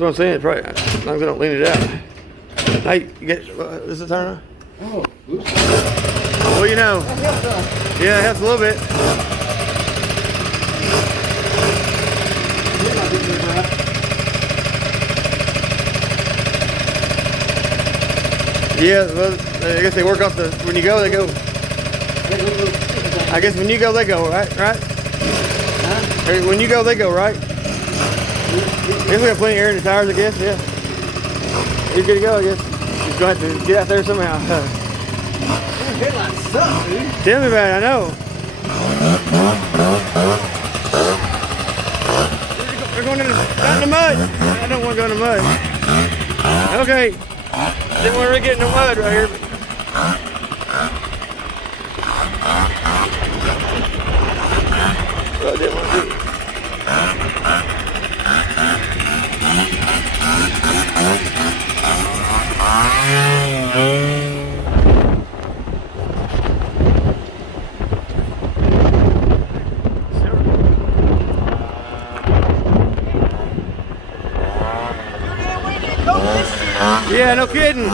That's what I'm saying. Probably, as long as I don't lean it out. Hey, you get, is it turn on? Oh, oops. Well, you know. Yeah, it helps a little bit. Yeah, well, I guess they work off the, when you go, they go. I guess when you go, they go, right? Right? Huh? When you go, they go, right? I guess we have plenty of air in the tires, I guess, yeah. You're good to go, I guess. Just gonna have to get out there somehow. Headlights suck, dude. Tell me about it, I know. We're going in the mud. I don't want to go in the mud. Okay. Didn't want to really get in the mud right here. Well, I didn't want to do it. Yeah, no kidding.